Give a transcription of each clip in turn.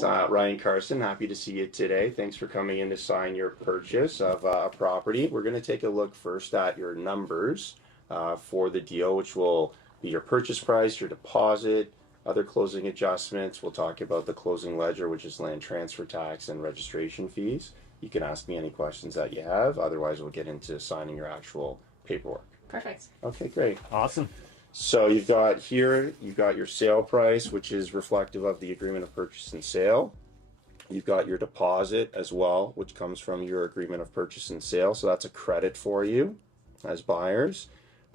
It's Ryan Carson. Happy to see you today. Thanks for coming in to sign your purchase of a property. We're going to take a look first at your numbers for the deal, which will be your purchase price, your deposit, other closing adjustments. We'll talk about the closing ledger, which is land transfer tax and registration fees. You can ask me any questions that you have. Otherwise, we'll get into signing your actual paperwork. Perfect. Okay, great. Awesome. So you've got your sale price, which is reflective of the agreement of purchase and sale. You've got your deposit as well, which comes from your agreement of purchase and sale. So that's a credit for you as buyers.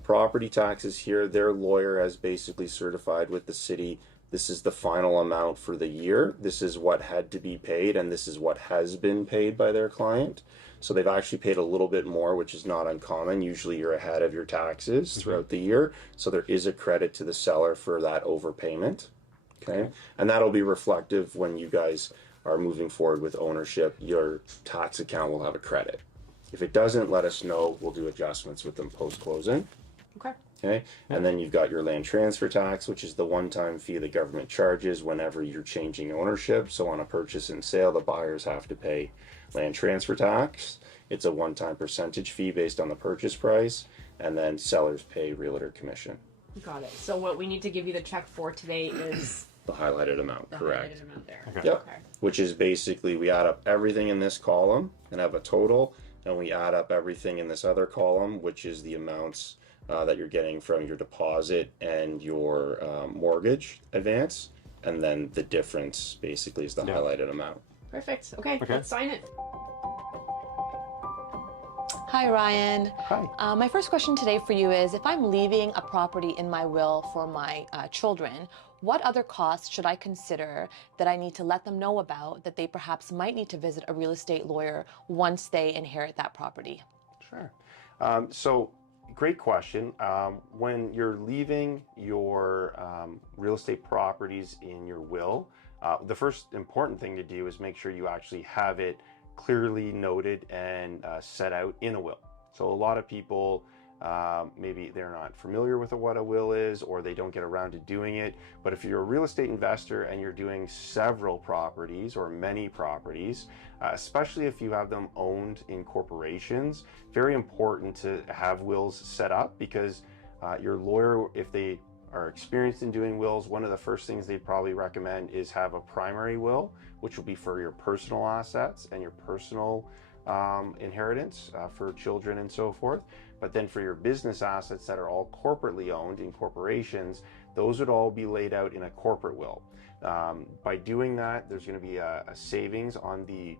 Property taxes here, their lawyer has basically certified with the city, this is the final amount for the year. This is what had to be paid, and this is what has been paid by their client. So they've actually paid a little bit more, which is not uncommon. Usually you're ahead of your taxes throughout the year. So there is a credit to the seller for that overpayment. Okay. And that'll be reflective when you guys are moving forward with ownership. Your tax account will have a credit. If it doesn't, let us know. We'll do adjustments with them post-closing. Okay. Okay. And then you've got your land transfer tax, which is the one-time fee the government charges whenever you're changing ownership. So on a purchase and sale, the buyers have to pay land transfer tax. It's a one-time percentage fee based on the purchase price, and then sellers pay realtor commission. Got it. So what we need to give you the check for today is The highlighted amount, the correct? highlighted amount there. Okay. Yep. Okay. Which is basically we add up everything in this column and have a total, and we add up everything in this other column, which is the amounts that you're getting from your deposit and your mortgage advance, and then the difference basically is the highlighted amount. Perfect. Okay. Let's sign it. Hi, Ryan. Hi. My first question today for you is, if I'm leaving a property in my will for my children, what other costs should I consider that I need to let them know about that they perhaps might need to visit a real estate lawyer once they inherit that property? Sure. So great question. When you're leaving your real estate properties in your will, the first important thing to do is make sure you actually have it clearly noted and set out in a will. So a lot of people, maybe they're not familiar with what a will is, or they don't get around to doing it. But if you're a real estate investor and you're doing several properties or many properties, especially if you have them owned in corporations, very important to have wills set up, because your lawyer, if they are experienced in doing wills, one of the first things they'd probably recommend is have a primary will, which will be for your personal assets and your personal inheritance for children and so forth. But then for your business assets that are all corporately owned in corporations, those would all be laid out in a corporate will. By doing that, there's going to be a savings on the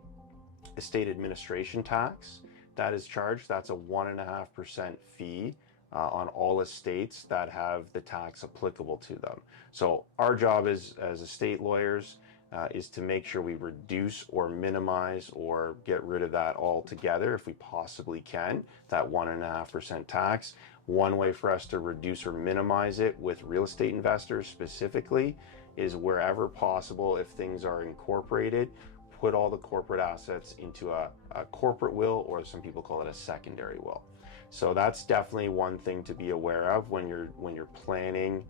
estate administration tax that is charged. That's a 1.5% fee on all estates that have the tax applicable to them. So our job as estate lawyers is to make sure we reduce or minimize or get rid of that altogether if we possibly can, that 1.5% tax. One way for us to reduce or minimize it with real estate investors specifically is wherever possible, if things are incorporated, put all the corporate assets into a corporate will, or some people call it a secondary will. So that's definitely one thing to be aware of when you're planning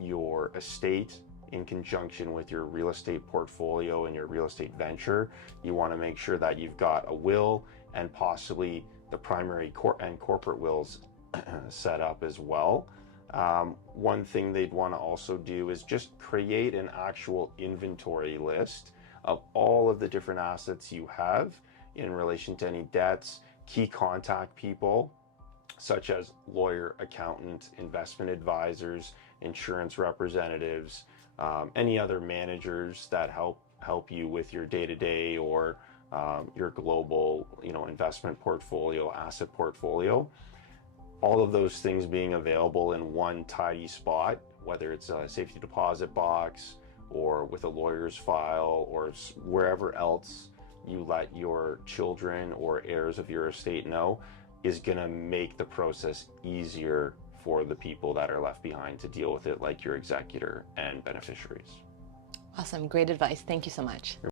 your estate in conjunction with your real estate portfolio and your real estate venture. You want to make sure that you've got a will and possibly the primary and corporate wills set up as well. One thing they'd want to also do is just create an actual inventory list of all of the different assets you have in relation to any debts, key contact people such as lawyer, accountant, investment advisors, insurance representatives, any other managers that help you with your day-to-day or your global, investment portfolio, asset portfolio. All of those things being available in one tidy spot, whether it's a safety deposit box or with a lawyer's file or wherever else you let your children or heirs of your estate know, is going to make the process easier for the people that are left behind to deal with it, like your executor and beneficiaries. Awesome. Great advice. Thank you so much.